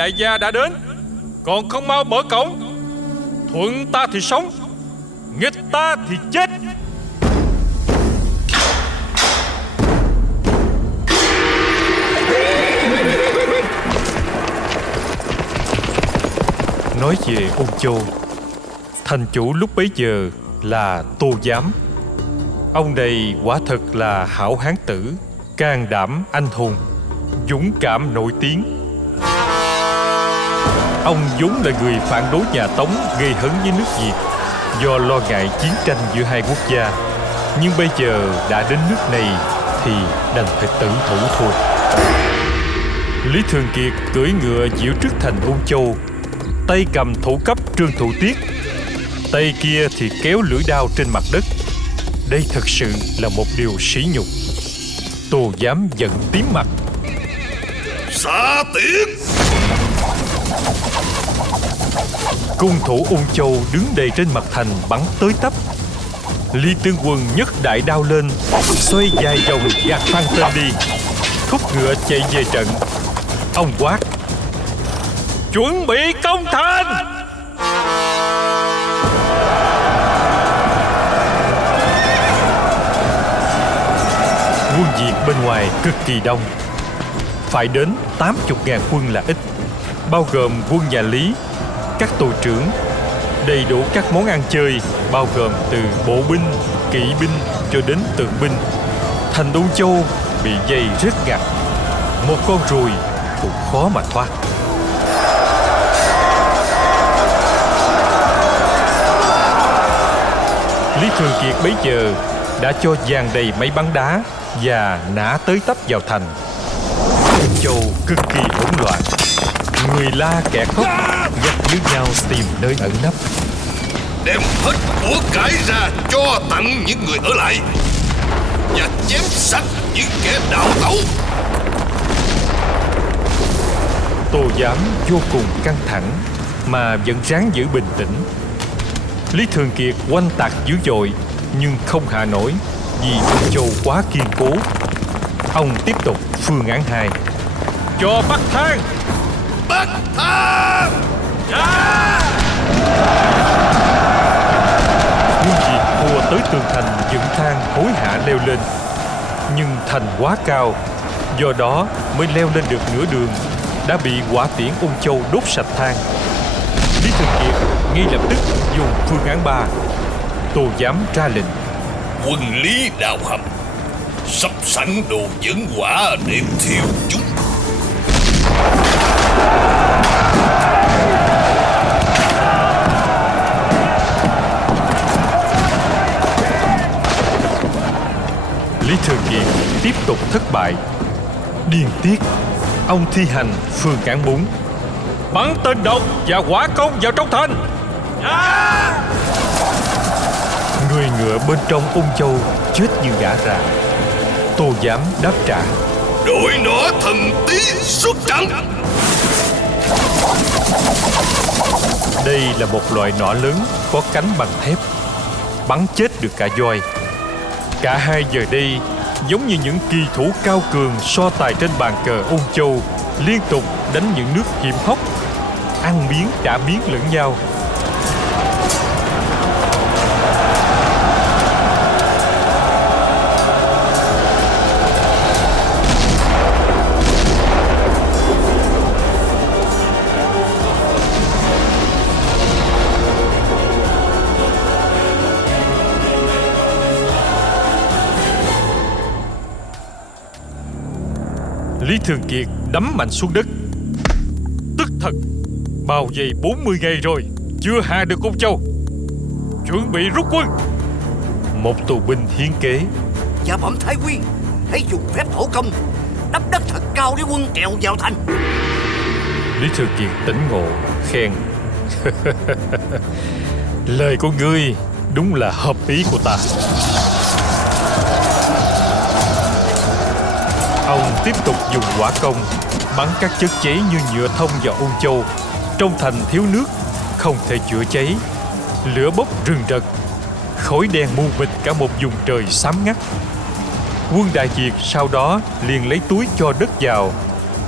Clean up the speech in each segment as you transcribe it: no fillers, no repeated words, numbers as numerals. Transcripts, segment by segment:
đại gia đã đến, còn không mau mở cổng. Thuận ta thì sống, nghịch ta thì chết. Nói về Ôn Châu, thành chủ lúc bấy giờ là Tô Giám. Ông này quả thật là hảo hán tử, can đảm anh hùng, dũng cảm nổi tiếng. Ông vốn là người phản đối nhà Tống, gây hấn với nước Việt do lo ngại chiến tranh giữa hai quốc gia. Nhưng bây giờ đã đến nước này thì đành phải tử thủ thôi. Lý Thường Kiệt cưỡi ngựa diễu trước thành Ôn Châu, tay cầm thủ cấp Trương Thủ Tiết, tay kia thì kéo lưỡi đao trên mặt đất. Đây thật sự là một điều sỉ nhục. Tô Giám giận tím mặt. Xạ tiết! Cung thủ Ôn Châu đứng đầy trên mặt thành bắn tới tấp. Lý Tướng Quân nhấc đại đao lên, xoay dài vòng gạt phăng tên đi, thúc ngựa chạy về trận. Ông quát: chuẩn bị công thành! Quân Việt bên ngoài cực kỳ đông, phải đến 80.000 quân là ít, bao gồm quân nhà Lý, các tù trưởng, đầy đủ các món ăn chơi, bao gồm từ bộ binh, kỵ binh cho đến tượng binh. Thành Ôn Châu bị dây rất ngặt, một con ruồi cũng khó mà thoát. Lý Thường Kiệt bấy giờ đã cho dàn đầy máy bắn đá và nã tới tấp vào thành. Ôn Châu cực kỳ hỗn loạn, người la kẻ khóc, dắt dưới nhau tìm nơi ẩn nấp. Đem hết của cải ra cho tặng những người ở lại, và chém sạch những kẻ đào tẩu. Tô Giám vô cùng căng thẳng mà vẫn ráng giữ bình tĩnh. Lý Thường Kiệt oanh tạc dữ dội nhưng không hạ nổi vì Ôn Châu quá kiên cố. Ông tiếp tục phương án 2. Cho bắt thang! Bắt thang! Quân Việt thua tới tường thành dựng thang hối hả leo lên, nhưng thành quá cao, do đó mới leo lên được nửa đường đã bị hỏa tiễn Ôn Châu đốt sạch thang. Lý Thường Kiệt ngay lập tức dùng phương án 3. Tô Giám ra lệnh: quân Lý đào hầm, sắp sẵn đồ dẫn hỏa để thiêu chúng. Lý Thường Kiệt tiếp tục thất bại. Điên tiết, ông thi hành phương án 4. Bắn tên độc và hỏa công vào trong thành. Người ngựa bên trong Ôn Châu chết như gã rạ. Tô Giám đáp trả: Đội nỏ thần tí xuất trận. Đây là một loại nỏ lớn có cánh bằng thép, bắn chết được cả voi. Cả hai giờ đây giống như những kỳ thủ cao cường so tài trên bàn cờ Ôn Châu, liên tục đánh những nước hiểm hóc, ăn miếng trả miếng lẫn nhau. Lý Thường Kiệt đấm mạnh xuống đất. Tức thật, bao vây 40 ngày rồi, chưa hạ được Ôn Châu. Chuẩn bị rút quân. Một tù binh hiến kế: Dạ bẩm Thái Quy, hãy dùng phép thổ công, đắp đất thật cao để quân trèo vào thành. Lý Thường Kiệt tỉnh ngộ, khen: lời của ngươi đúng là hợp ý của ta. Ông tiếp tục dùng hỏa công, bắn các chất cháy như nhựa thông vào Ôn Châu. Trong thành thiếu nước, không thể chữa cháy. Lửa bốc rừng rực, khói đen mù mịt cả một vùng trời xám ngắt. Quân Đại Việt sau đó liền lấy túi cho đất vào,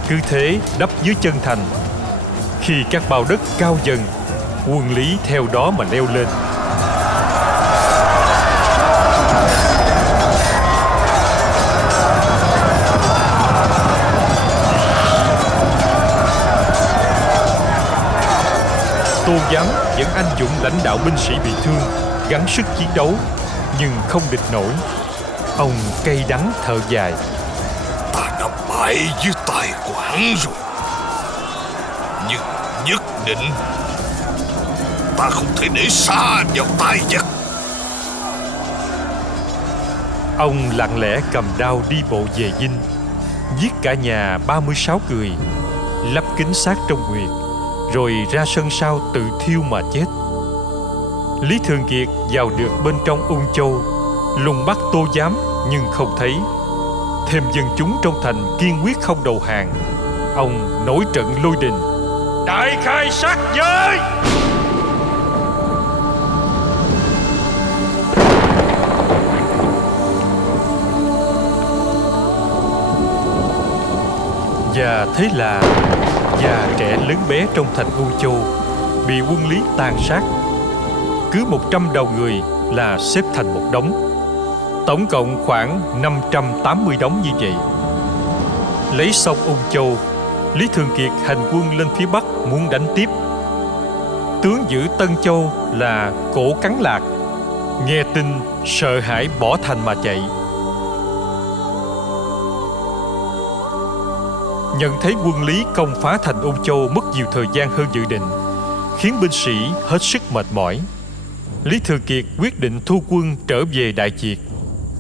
cứ thế đắp dưới chân thành. Khi các bao đất cao dần, quân Lý theo đó mà leo lên. Tô Giám vẫn anh dũng lãnh đạo binh sĩ bị thương, gắng sức chiến đấu, nhưng không địch nổi. Ông cay đắng thở dài. Ta đã bại dưới tay của hắn rồi, nhưng nhất định ta không thể để xa vào tay giặc. Ông lặng lẽ cầm đao đi bộ về dinh, giết cả nhà 36 người, lắp kính xác trong huyệt, rồi ra sân sau tự thiêu mà chết. Lý Thường Kiệt vào được bên trong Ung Châu, lùng bắt Tô Giám nhưng không thấy. Thêm dân chúng trong thành kiên quyết không đầu hàng. Ông nổi trận lôi đình, đại khai sát giới. Và thế là già trẻ lớn bé trong thành Ung Châu bị quân Lý tàn sát. Cứ 100 đầu người là xếp thành một đống. Tổng cộng khoảng 580 đống như vậy. Lấy xong Ung Châu, Lý Thường Kiệt hành quân lên phía Bắc muốn đánh tiếp. Tướng giữ Tân Châu là Cổ Cắn Lạc nghe tin sợ hãi bỏ thành mà chạy. Nhận thấy quân Lý công phá thành Ung Châu mất nhiều thời gian hơn dự định, khiến binh sĩ hết sức mệt mỏi. Lý Thường Kiệt quyết định thu quân trở về Đại Việt,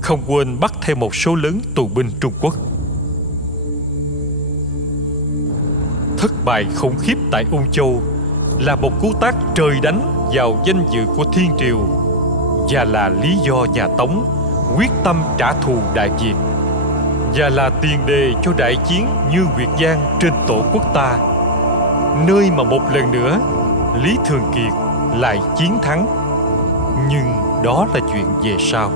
không quên bắt thêm một số lớn tù binh Trung Quốc. Thất bại khủng khiếp tại Ung Châu là một cú tát trời đánh vào danh dự của Thiên Triều, và là lý do nhà Tống quyết tâm trả thù Đại Việt, và là tiền đề cho đại chiến Như Nguyệt Giang trên tổ quốc ta, nơi mà một lần nữa Lý Thường Kiệt lại chiến thắng. Nhưng đó là chuyện về sau.